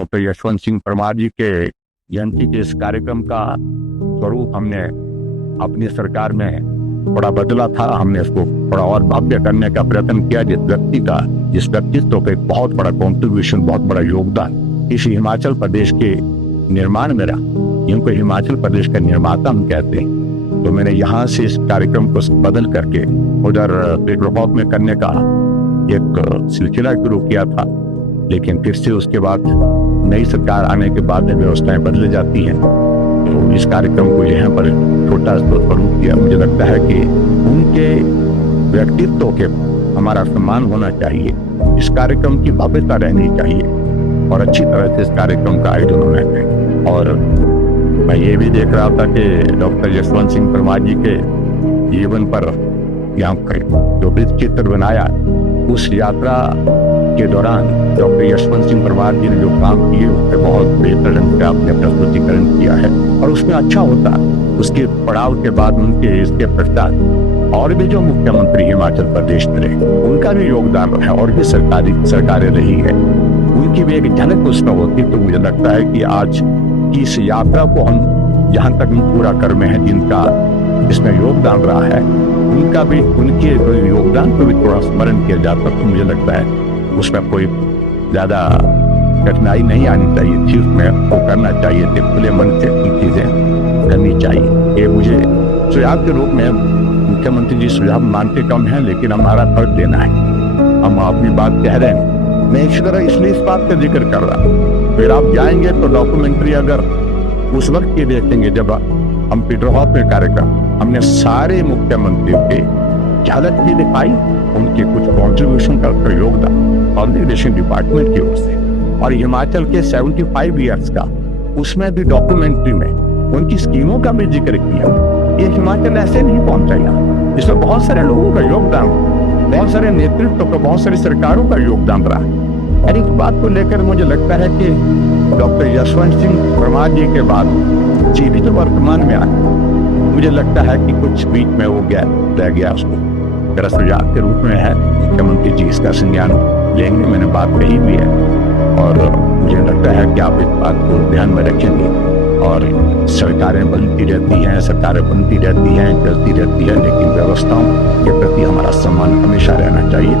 Doctor Yashwant Singh Parmar जी के जयंती के इस कार्यक्रम का स्वरूप हमने अपनी सरकार में थोड़ा बदला था। हमने इसको थोड़ा और भव्य करने का प्रयत्न किया। जिस व्यक्तित्व का एक बहुत बड़ा कॉन्ट्रीब्यूशन, बहुत बड़ा योगदान इस हिमाचल प्रदेश के निर्माण में रहा, जिनको हिमाचल प्रदेश का निर्माता हम कहते हैं, तो मैंने यहाँ से इस कार्यक्रम को बदल करके उधर पेट्रोल में करने का एक सिलसिला शुरू किया था। लेकिन फिर से उसके बाद नई सरकार आने के बाद में व्यवस्थाएं बदल जाती हैं, तो इस कार्यक्रम को यहाँ पर छोटा स्वरूप दिया। मुझे लगता है कि उनके व्यक्तित्व के हमारा सम्मान होना चाहिए, इस कार्यक्रम की भव्यता रहनी चाहिए और अच्छी तरह से इस कार्यक्रम का आयोजन होना चाहिए। और मैं ये भी देख रहा था कि डॉक्टर यशवंत सिंह परमार जी के जीवन पर यहाँ जो वृत्त चित्र बनाया, उस यात्रा के दौरान डॉक्टर यशवंत सिंह परमार जी ने जो काम किए उससे बहुत बेहतर ढंग से आपने प्रस्तुतिकरण किया है और उसमें अच्छा होता। उसके पड़ाव के बाद उनके इसके पश्चात और भी जो मुख्यमंत्री हिमाचल प्रदेश में रहे, उनका भी योगदान है और भी सरकारें रही है, उनकी भी एक झलक उसमें होती। तो मुझे लगता है कि आज की इस यात्रा को हम जहाँ तक पूरा कर में है, जिनका इसमें योगदान रहा है, उनका भी, उनके योगदान को भी थोड़ा स्मरण किया जाता, तो मुझे लगता है उसमें कोई ज्यादा कठिनाई नहीं आनी चाहिए थी। उसमें वो करना चाहिए थे, खुले मन से चीजें करनी चाहिए। ये मुझे सुझाव के रूप में मुख्यमंत्री जी सुझाव मानते कम है, लेकिन हमारा फर्ज देना है। हम अपनी बात कह रहे हैं, मैं इस तरह इसलिए इस बात का जिक्र कर रहा हूँ। फिर आप जाएंगे तो डॉक्यूमेंट्री अगर उस वक्त की देखेंगे जब हम पीटरहॉफ में कार्यक्रम, हमने सारे मुख्यमंत्रियों के झलक भी दिखाई, उनके कुछ कॉन्ट्रीब्यूशन का योगदान ऑर्गेनाइजेशन डिपार्टमेंट की ओर से, और हिमाचल के 75 ईयर्स का उसमें भी डॉक्यूमेंट्री में उनकी स्कीमों का भी जिक्र किया। ये हिमाचल ऐसे नहीं पहुंचा यहाँ, इसमें बहुत सारे लोगों का योगदान, बहुत सारे नेतृत्व का, बहुत सारी सरकारों का योगदान रहा। और इस बात को लेकर मुझे लगता है कि डॉक्टर यशवंत सिंह परमार जी के बाद जी जो वर्तमान में आए, मुझे लगता है कि कुछ बीच में वो रह गया। उसको मेरा सुझाव के रूप में है, मुख्यमंत्री जी इसका संज्ञान लेंगे, मैंने बात कही भी है, और मुझे लगता है कि आप इस बात को ध्यान में रखेंगे। और सरकारें बनती रहती हैं, चलती रहती है, लेकिन व्यवस्थाओं के प्रति हमारा सम्मान हमेशा रहना चाहिए।